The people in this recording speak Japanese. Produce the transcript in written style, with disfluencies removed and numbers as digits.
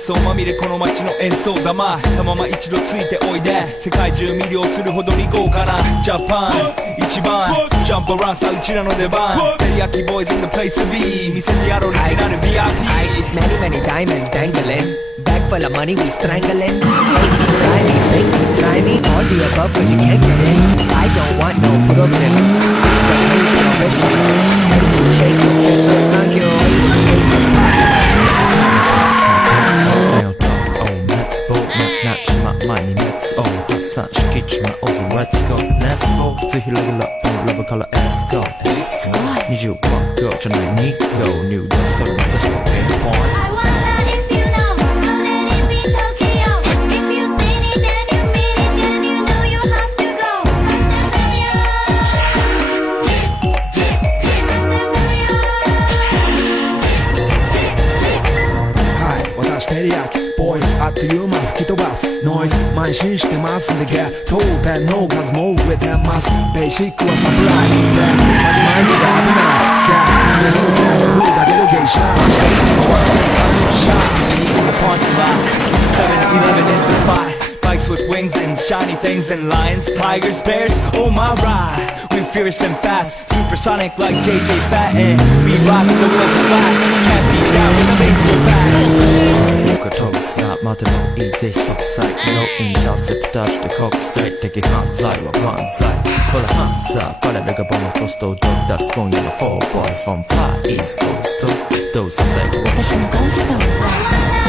想まみれこの街の演奏玉たまま一度ついておいで世界中魅了するほどに豪華なジャパン一番ジャンプアランさあうちらの出番テリヤキボーイズ in the place to be 見せてやろうリジナル VIP Many many diamonds dangling Bag full of money we strangling Hate me, try me, fake me, try me All the above but you can't get in I don't want no problem Just me for a wish Shake your hips and thank you Let's go なっちま前に Let's go 発散しきちまおうぜ Let's go Let's go つひらぎラップのラブから Let's go 20ワットじゃない2 go 入力それ目指してピンポイント I wonder if you know How let it be Tokyo If you seen it then you mean it Then you know you have to go First and furiousはい私テリヤキボーイズあっという間吹き飛ばすノイズ慢心してますんでゲットペンの数も増えてますベーシックはサプライズでマジ毎日が危ないぜみんなフルだけどゲイシャーワンセントシャー in the parking lot 7-Eleven is the spot Bikes with wings and shiny things and lions, tigers, bears, oh my ride We fierce and fast, supersonic like JJ Fatten We rock the wheels are flat, can't beat down with a baseball bat 僕は飛ぶさまでもいいぜ即歳のインターセプターして国際的犯罪は万歳これ犯罪彼らがボムコストを取り出す今夜の4 boys from far east coast どうせ最後私のゴースト